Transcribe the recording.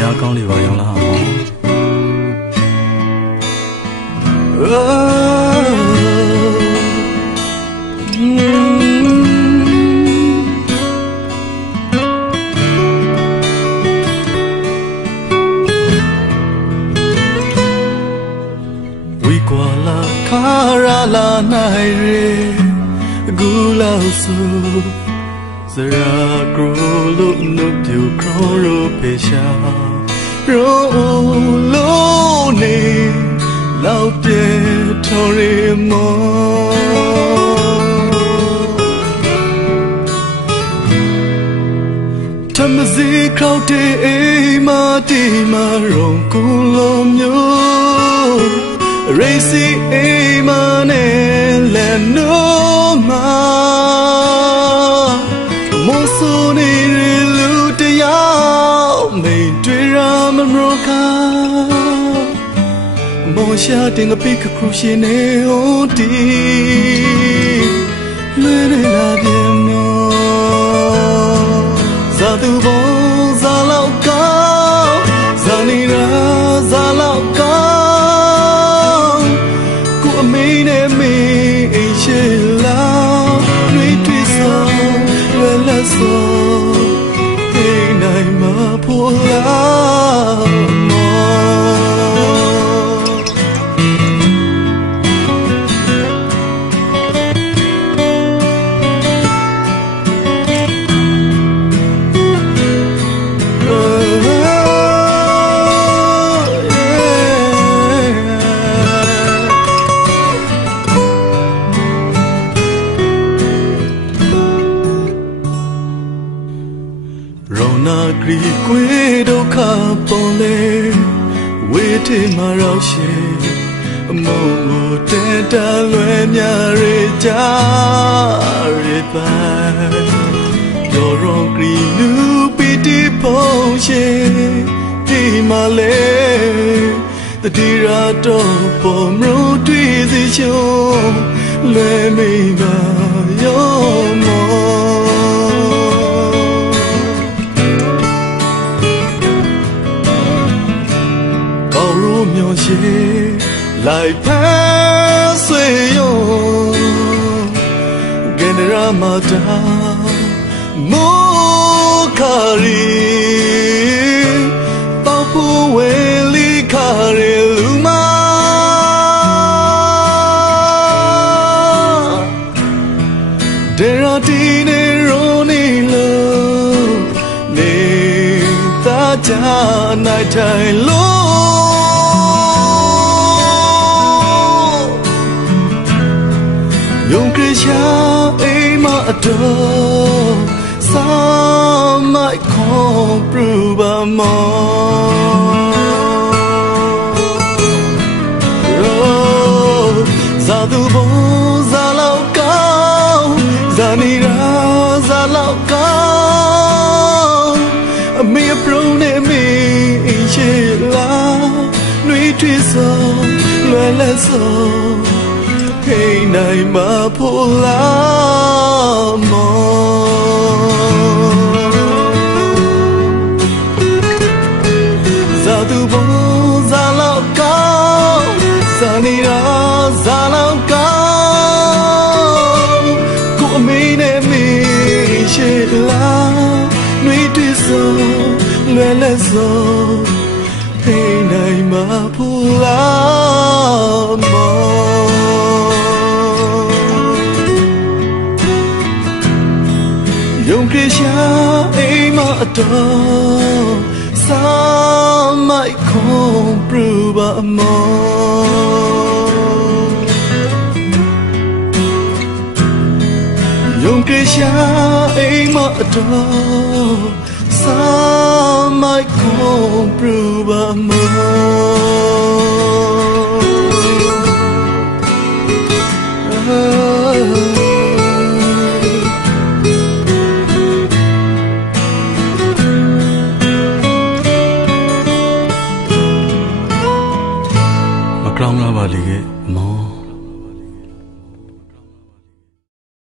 ရားကောင်းလေးပါရောလားဟောဝီကွာလာခါရလာနိုင်ရေဂူလောက်ဆူစရာကရိုလို့နှုတ်ပြခေါ်ရပေရှာရိုလို့နေလောက်ပြထော်ရီမောထမစီခေါက်တဲ့အိမ်မတီမရုံကူလုံးမျိုးရေစီအိမ်မနဲ့လည်းနိုးမှာမိုးဆိုးနေလူတရားမိန်တွေ့ရမမရောခါမောရှာတင်ကပိကခရုရှင်နေဟိုတီလွယ်နေလာပြန်မောဇာသူဘောဇာလောက်ကောင်းဇာနေရာဇာလောက်ကောင်းကိုအမေနဲ့မေအိမ်ရှိလာတွေးတွေ့စောလွယ်လက်စောအိမ်နိုင်မှာဖို့လားရောနာဂရီကွေဒုက္ခပေါ်လေဝေးထေမာရောက်ရှိအမုံကိုတဲတလွယ်များရကြရပိုင်ရောရောဂရီလူပီတီဖုံးရှိဒီမာလေတတိရာတော့ပေါ်မလို့တွေ့စီချုံလွယ်မိကရောမောမျောရှိလိုက်ဖမ်းဆွေရောဂန္ဓရာမတာမိုးခရီပေါဖို့ဝဲလီခရီလူမဒေရာတီနေရိုနီလိုနေသားချနိုင်ထိုင်လို့ယုံကြည်ရှာအိမ်မအတော်စာမိုက်ခေါ်ပရူပါမောဇာသူဘုံဇာလောက်ကောင်းဇာနီရာဇာလောက်ကောင်းအမေပရုံးနဲ့မေအင်းရှိလာနှွေးထွေးစောလွယ်လက်စောအိမ်နိုင်မှာဖို့လားမောဇာသူဘုံဇာလောက်ကောင်းဇာနီရာဇာလောက်ကောင်းကိုအမေနဲ့မေရှိလာနှွေးတွေ့စောလွယ်လက်စောအိမ်နိုင်မှာဖို့လားမောယုံကြည်ရှာအိမ်မအတော်စာမိုက်ခေါ်ပရူပါမောယုံကြည်ရှာအိမ်မအတော်စာမိုက်ခေါ်ပရူပါမော